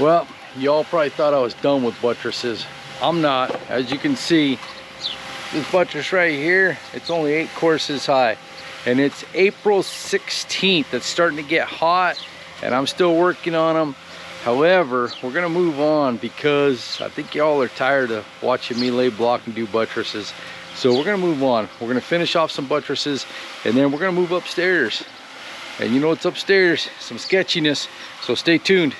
Well, y'all probably thought I was done with buttresses. I'm not. As you can see, this buttress right here, it's only 8 courses high. And it's April 16th. It's starting to get hot and I'm still working on them. However, we're gonna move on because I think y'all are tired of watching me lay block and do buttresses. So we're gonna move on. We're gonna finish off some buttresses and then we're gonna move upstairs. And you know what's upstairs? Some sketchiness. So stay tuned.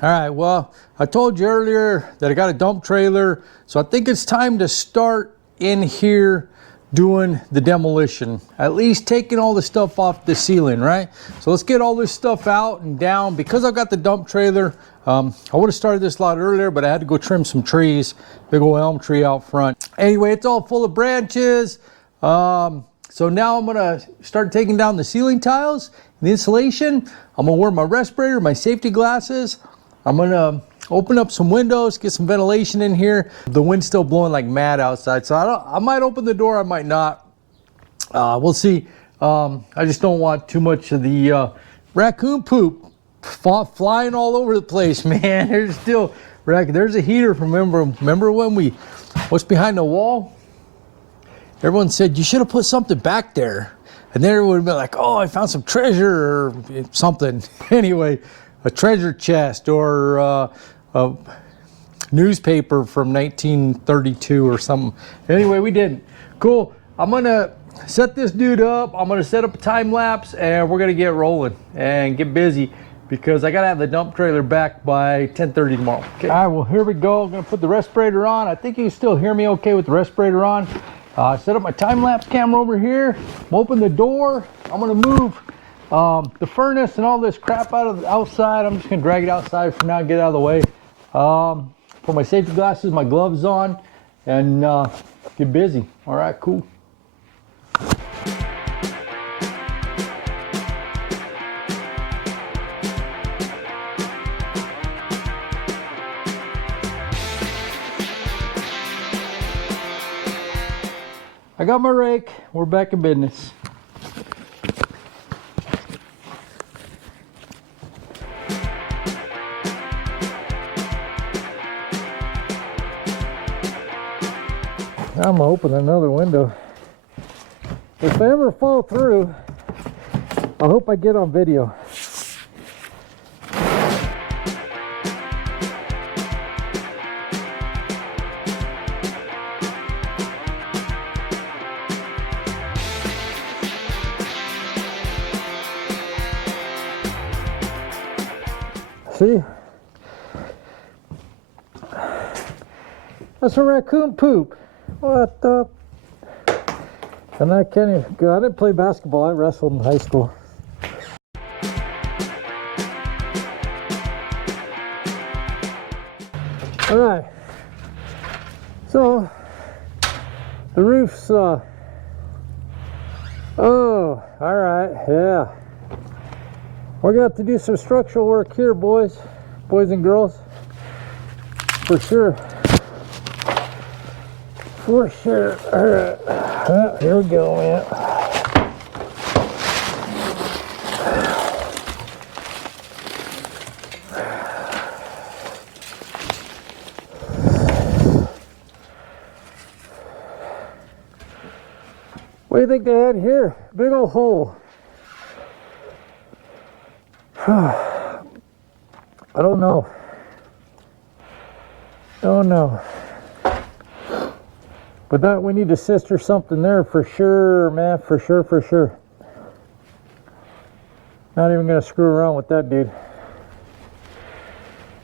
All right, well, I told you earlier that I got a dump trailer. So I think it's time to start in here doing the demolition, at least taking all the stuff off the ceiling, right? So let's get all this stuff out and down. Because I've got the dump trailer, I would have started this a lot earlier, but I had to go trim some trees, big old elm tree out front. Anyway, it's all full of branches. So now I'm gonna start taking down the ceiling tiles, the insulation. I'm gonna wear my respirator, my safety glasses. I'm gonna open up some windows, get some ventilation in here. The wind's still blowing like mad outside, so I might open the door, I might not. We'll see. I just don't want too much of the raccoon poop flying all over the place, man. There's still, there's a heater from, remember when what's behind the wall? Everyone said, you should have put something back there. And then everyone would be like, oh, I found some treasure or something. Anyway, a treasure chest or a newspaper from 1932 or something. Anyway, we didn't. Cool. I'm gonna set this dude up. I'm gonna set up a time lapse and we're gonna get rolling and get busy because I gotta have the dump trailer back by 10:30 tomorrow. Okay. All right, well, here we go. I'm gonna put the respirator on. I think you can still hear me okay with the respirator on. Set up my time lapse camera over here. Open the door. I'm gonna move the furnace and all this crap out of the outside. I'm just gonna drag it outside for now and get out of the way. Put my safety glasses, my gloves on, and get busy. All right, cool. I got my rake. We're back in business. I'm gonna open another window. If I ever fall through, I hope I get on video. See? That's a raccoon poop. What the? And I can't even go. I didn't play basketball. I wrestled in high school. All right. So the roof's. Oh, all right. Yeah. We're gonna have to do some structural work here, boys and girls. For sure. For sure. All right. Well, here we go, man. What do you think they had here? Big old hole. I don't know. Don't know. But that we need to sister something there for sure, man. For sure, for sure. Not even gonna screw around with that, dude.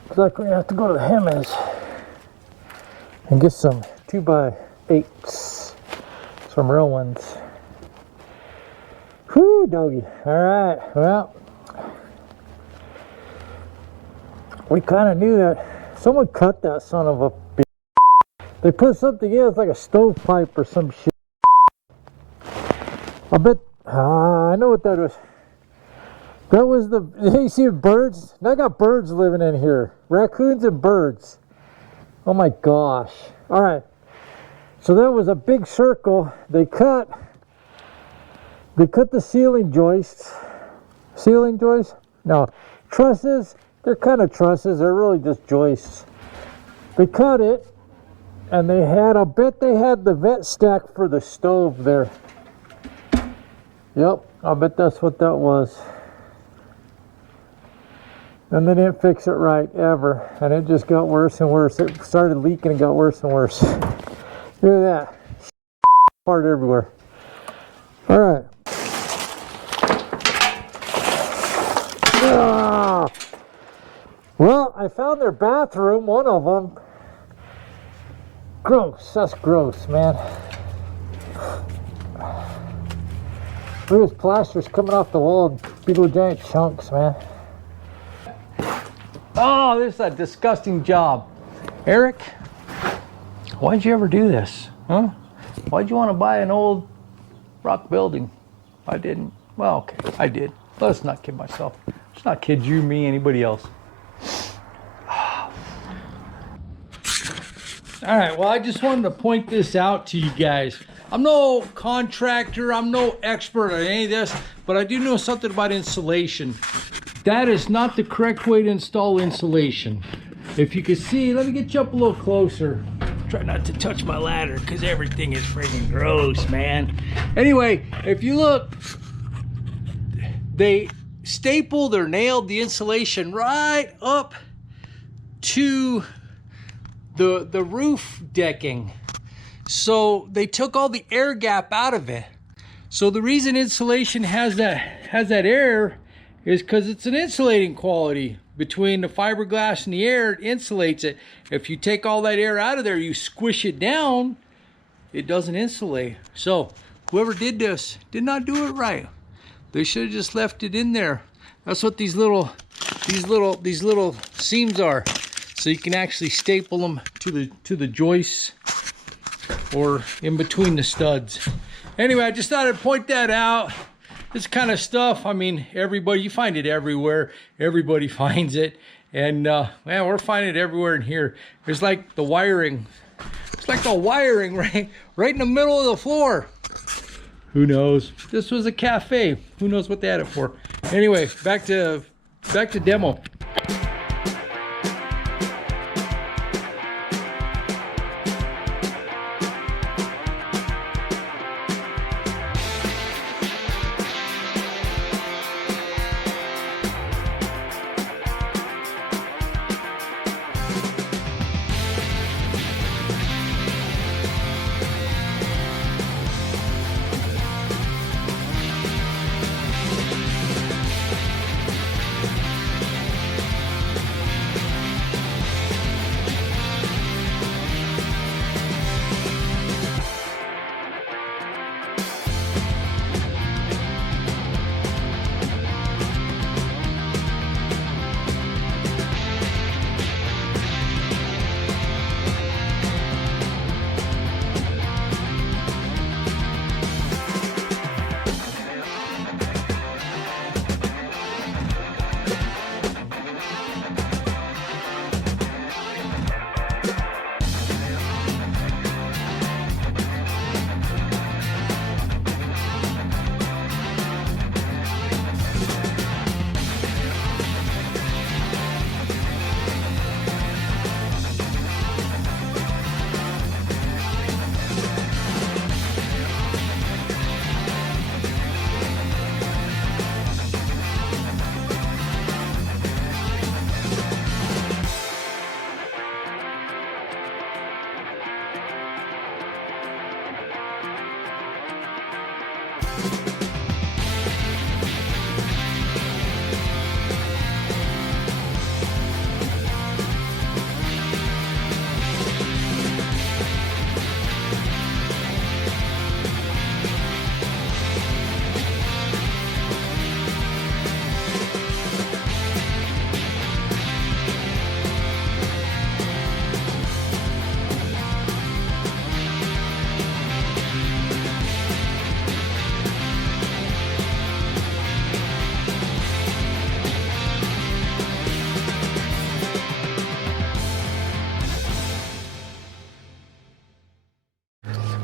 Looks like we're gonna have to go to the Hammers and get some 2x8s, some real ones. Whoo, doggy. All right. Well, we kind of knew that. Someone cut that son of a bitch. They put something in, it's like a stovepipe or some shit. I bet, I know what that was. That was the, you see birds? I got birds living in here. Raccoons and birds. Oh my gosh. All right. So that was a big circle. They cut the ceiling joists. Ceiling joists? No. Trusses they're kind of trusses. They're really just joists. They cut it, and they had, I bet they had the vent stack for the stove there. Yep, I bet that's what that was. And they didn't fix it right, ever. And it just got worse and worse. It started leaking and got worse and worse. Look at that. Part everywhere. All right. Ah. Well, I found their bathroom, one of them. Gross, that's gross, man. Look at this plaster's coming off the wall, big old giant chunks, man. Oh, this is a disgusting job. Eric, why'd you ever do this? Huh? Why'd you want to buy an old rock building? I didn't. Well, okay, I did. Let's not kid myself. Let's not kid you, me, anybody else. All right, well, I just wanted to point this out to you guys. I'm no contractor, I'm no expert on any of this, but I do know something about insulation. That is not the correct way to install insulation. If you can see, let me get you up a little closer. Try not to touch my ladder because everything is freaking gross, man. Anyway, if you look, they stapled or nailed the insulation right up to the roof decking. So they took all the air gap out of it. So the reason insulation has that air is because it's an insulating quality between the fiberglass and the air. It insulates it. If you take all that air out of there, you squish it down, it doesn't insulate. So whoever did this did not do it right. They should have just left it in there. That's what these little seams are. So you can actually staple them to the joists or in between the studs. Anyway, I just thought I'd point that out. This kind of stuff, I mean, everybody, you find it everywhere. Everybody finds it. And man, we're finding it everywhere in here. There's like the wiring. It's like the wiring right in the middle of the floor. Who knows? This was a cafe. Who knows what they had it for? Anyway, back to demo.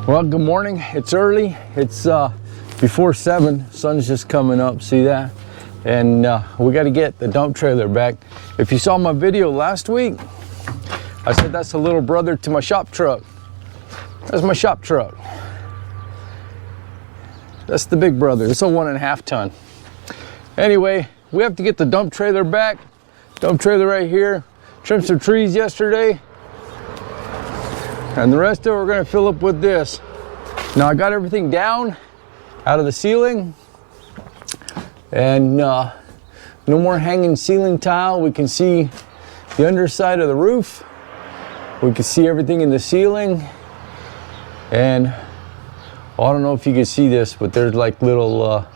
Well, good morning. It's early. It's before 7. Sun's just coming up. See that? and we got to get the dump trailer back. If you saw my video last week, I said that's the little brother to my shop truck. That's my shop truck. That's the big brother. It's a 1.5 ton. Anyway, we have to get the dump trailer back. Dump trailer right here. Trimmed some trees yesterday. And the rest of it we're gonna fill up with this. Now I got everything down out of the ceiling. And no more hanging ceiling tile. We can see the underside of the roof. We can see everything in the ceiling. And well, I don't know if you can see this, but there's like little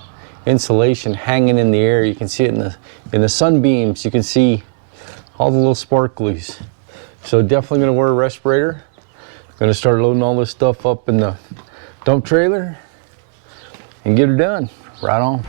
insulation hanging in the air. You can see it in the sunbeams. You can see all the little sparklies. So definitely gonna wear a respirator. Gonna start loading all this stuff up in the dump trailer and get her done. Right on.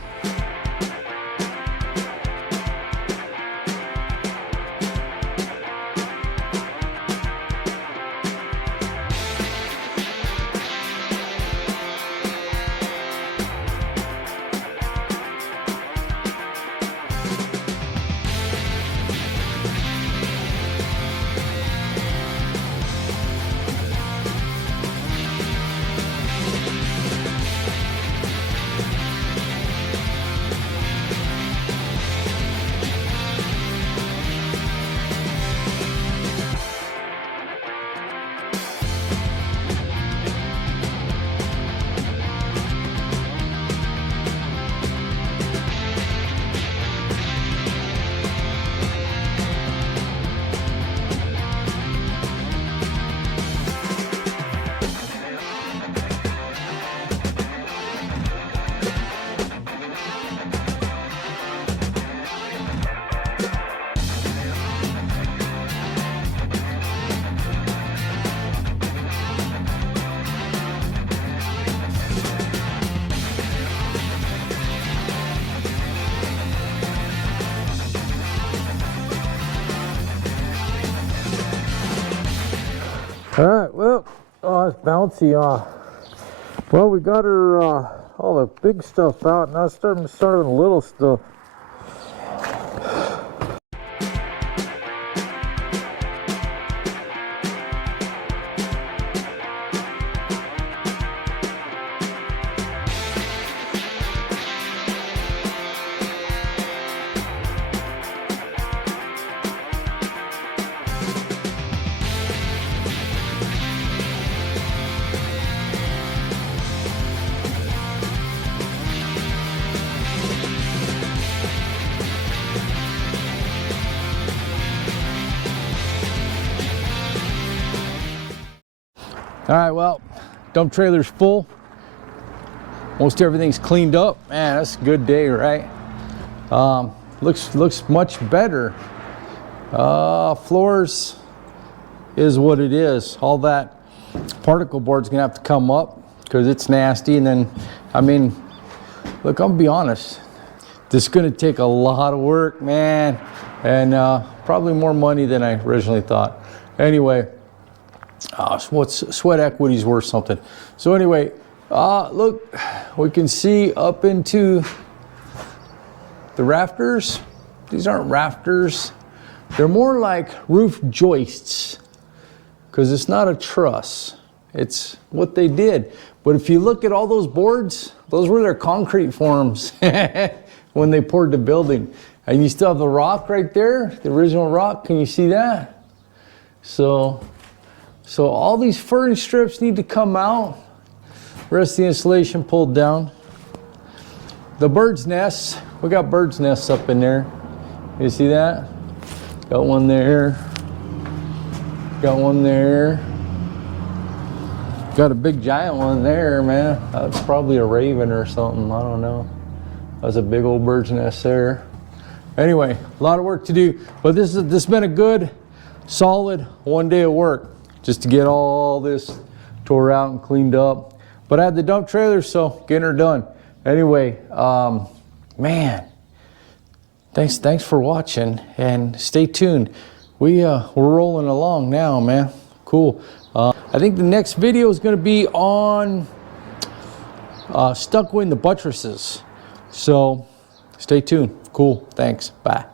All right, well, oh, it's bouncy. Well, we got her all the big stuff out. Now starting with the little stuff. All right, well, dump trailer's full. Most everything's cleaned up. Man, that's a good day, right? Looks much better. Floors is what it is. All that particle board's gonna have to come up because it's nasty. And then, I mean, look, I'm gonna be honest. This is gonna take a lot of work, man, and probably more money than I originally thought. Anyway. Sweat equity's worth something. So anyway, look, we can see up into the rafters. These aren't rafters. They're more like roof joists because it's not a truss. It's what they did. But if you look at all those boards, those were their concrete forms when they poured the building. And you still have the rock right there, the original rock. Can you see that? So all these furnish strips need to come out. Rest of the insulation pulled down. The bird's nests, we got bird's nests up in there. You see that? Got one there. Got one there. Got a big giant one there, man. That's probably a raven or something, I don't know. That's a big old bird's nest there. Anyway, a lot of work to do, but this has been a good, solid 1 day of work. Just to get all this tore out and cleaned up. But I had the dump trailer, so getting her done. Anyway, man, thanks for watching and stay tuned. We're rolling along now, man. Cool. I think the next video is gonna be on stuccoing the buttresses. So Stay tuned. Cool. Thanks. Bye.